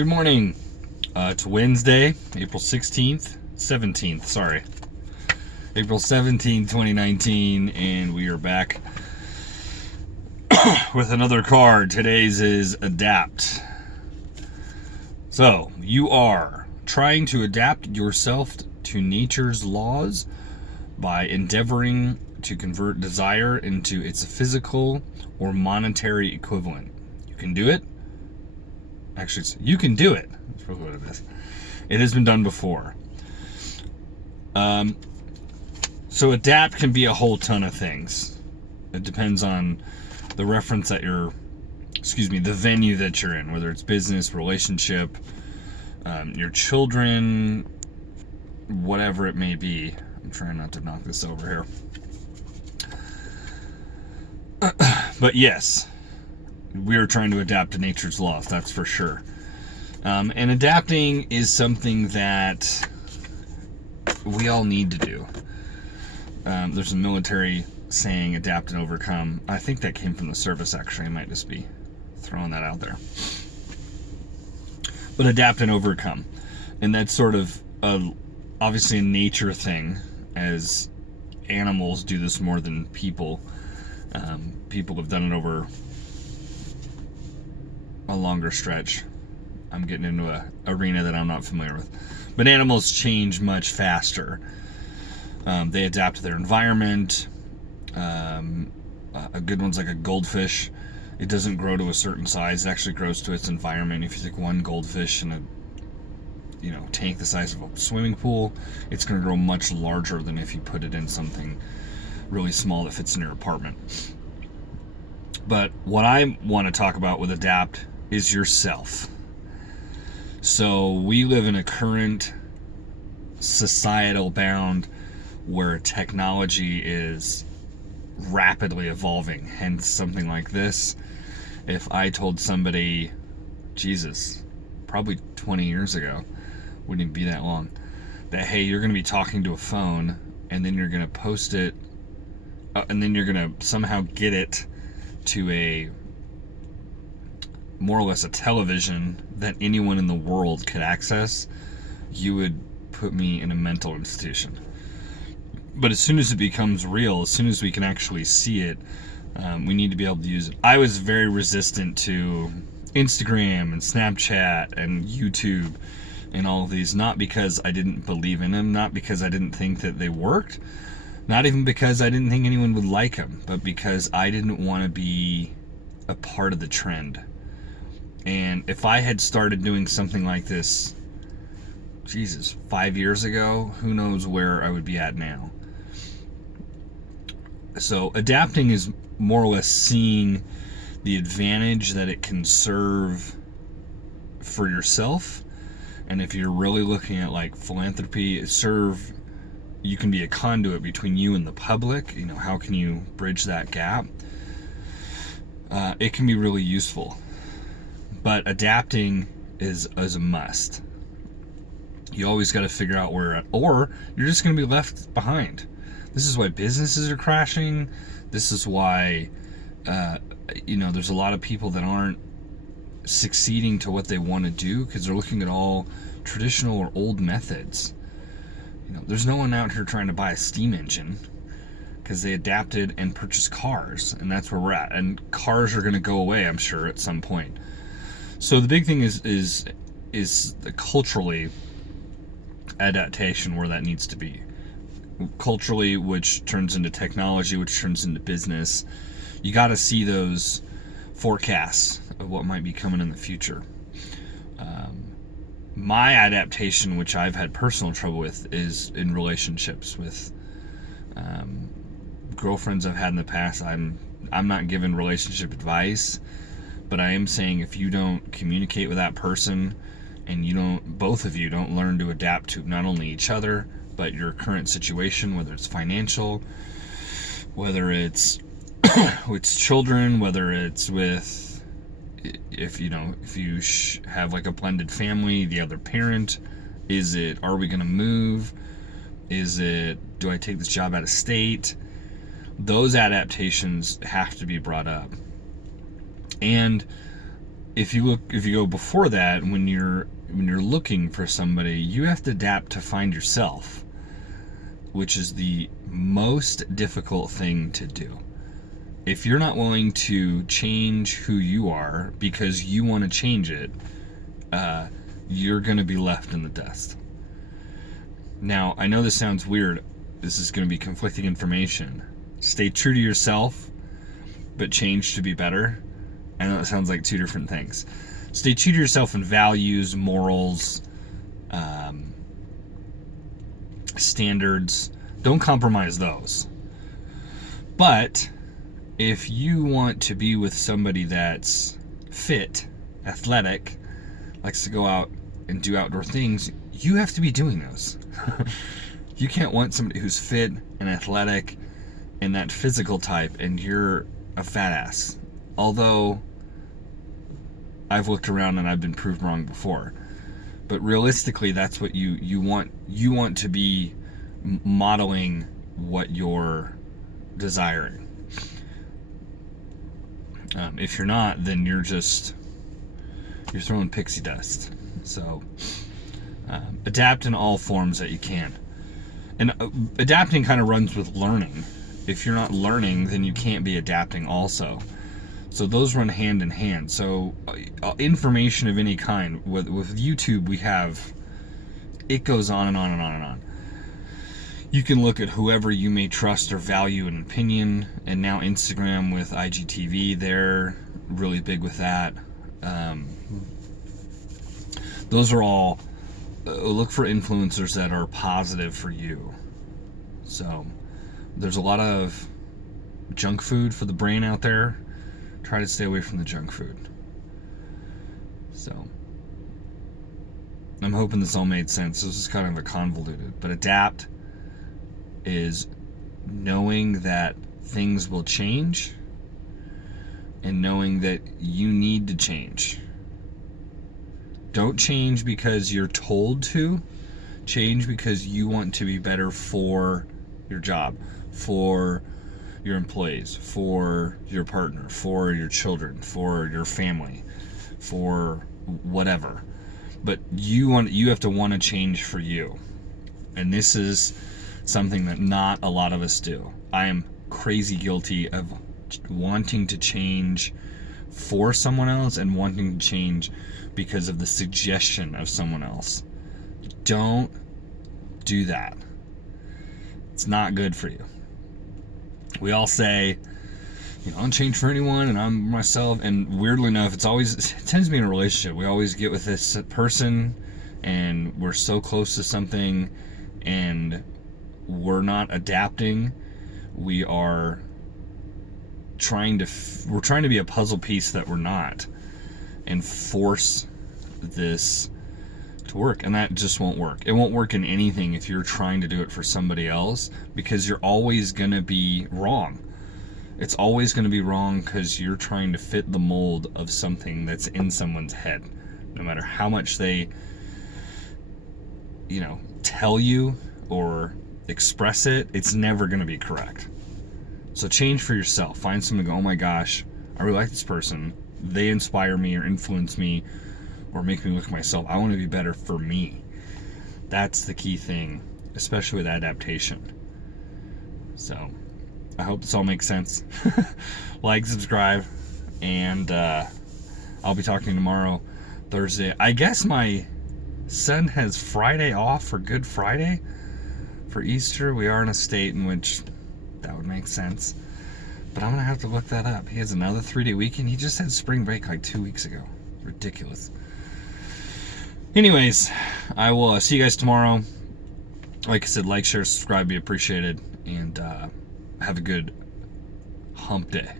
Good morning. It's Wednesday, April 17th, sorry. April 17th, 2019, and we are back with another card. Today's is Adapt. So, you are trying to adapt yourself to nature's laws by endeavoring to convert desire into its physical or monetary equivalent. You can do it. Actually, you can do it. That's really what it is. It has been done before. So adapt can be a whole ton of things. It depends on the reference that the venue that you're in, whether it's business, relationship, your children, whatever it may be. I'm trying not to knock this over here. But yes, we are trying to adapt to nature's laws, that's for sure. And adapting is something that we all need to do. There's a military saying, adapt and overcome. I think that came from the service, actually. I might just be throwing that out there. But adapt and overcome. And that's sort of obviously a nature thing, as animals do this more than people. People have done it over a longer stretch. I'm getting into an arena that I'm not familiar with. But animals change much faster. They adapt to their environment. A good one's like a goldfish. It doesn't grow to a certain size. It actually grows to its environment. If you take one goldfish in a tank the size of a swimming pool, it's going to grow much larger than if you put it in something really small that fits in your apartment. But what I want to talk about with adapt is yourself. So we live in a current societal bound where technology is rapidly evolving. Hence something like this. If I told somebody, Jesus, probably 20 years ago, wouldn't even be that long, that hey, you're going to be talking to a phone and then you're going to post it and then you're going to somehow get it to a more or less a television that anyone in the world could access, you would put me in a mental institution. But as soon as it becomes real, as soon as we can actually see it, we need to be able to use it. I was very resistant to Instagram and Snapchat and YouTube and all of these, not because I didn't believe in them, not because I didn't think that they worked, not even because I didn't think anyone would like them, but because I didn't want to be a part of the trend. And if I had started doing something like this, 5 years ago, who knows where I would be at now. So adapting is more or less seeing the advantage that it can serve for yourself. And if you're really looking at like philanthropy, you can be a conduit between you and the public. How can you bridge that gap? It can be really useful. But adapting is a must. You always got to figure out where you're at, or you're just going to be left behind. This is why businesses are crashing. This is why, there's a lot of people that aren't succeeding to what they want to do because they're looking at all traditional or old methods. There's no one out here trying to buy a steam engine because they adapted and purchased cars, and that's where we're at. And cars are going to go away, I'm sure, at some point. So the big thing is the culturally adaptation where that needs to be. Culturally, which turns into technology, which turns into business. You got to see those forecasts of what might be coming in the future. My adaptation, which I've had personal trouble with, is in relationships with girlfriends I've had in the past. I'm not giving relationship advice, but I am saying if you don't communicate with that person and both of you don't learn to adapt to not only each other, but your current situation, whether it's financial, whether it's with children, whether it's with, if you have like a blended family, the other parent, are we going to move? Do I take this job out of state? Those adaptations have to be brought up. And if you go before that, when you're looking for somebody, you have to adapt to find yourself, which is the most difficult thing to do. If you're not willing to change who you are because you want to change it, you're going to be left in the dust. Now, I know this sounds weird. This is going to be conflicting information. Stay true to yourself, but change to be better. I know it sounds like two different things. Stay true to yourself in values, morals, standards. Don't compromise those. But if you want to be with somebody that's fit, athletic, likes to go out and do outdoor things, you have to be doing those. You can't want somebody who's fit and athletic and that physical type and you're a fat ass. Although I've looked around and I've been proved wrong before. But realistically, that's what you want. You want to be modeling what you're desiring. If you're not, then you're throwing pixie dust. So adapt in all forms that you can. And adapting kind of runs with learning. If you're not learning, then you can't be adapting also. So those run hand in hand. So information of any kind, with YouTube, it goes on and on and on and on. You can look at whoever you may trust or value an opinion, and now Instagram with IGTV, they're really big with that. Those are all, look for influencers that are positive for you. So there's a lot of junk food for the brain out there. Try to stay away from the junk food. So I'm hoping this all made sense. This is kind of a convoluted, but adapt is knowing that things will change and knowing that you need to change. Don't change because you're told to. Change because you want to be better for your job, for your employees, for your partner, for your children, for your family, for whatever. But you have to want to change for you. And this is something that not a lot of us do. I am crazy guilty of wanting to change for someone else and wanting to change because of the suggestion of someone else. Don't do that. It's not good for you. We all say, I don't change for anyone and I'm myself, and weirdly enough, it tends to be in a relationship. We always get with this person and we're so close to something and we're not adapting. We are trying to be a puzzle piece that we're not, and force this to work, and that just won't work. It won't work in anything if you're trying to do it for somebody else, because you're always going to be wrong. It's always going to be wrong because you're trying to fit the mold of something that's in someone's head. No matter how much they tell you or express it, it's never going to be correct. So change for yourself. Find someone to go, oh my gosh, I really like this person. They inspire me or influence me or make me look at myself. I want to be better for me. That's the key thing, especially with adaptation. So I hope this all makes sense. Like, subscribe, and I'll be talking tomorrow, Thursday. I guess my son has Friday off for Good Friday. For Easter, we are in a state in which that would make sense. But I'm going to have to look that up. He has another 3-day weekend. He just had spring break like 2 weeks ago. Ridiculous. Anyways, I will see you guys tomorrow. Like I said, like, share, subscribe, be appreciated. And have a good hump day.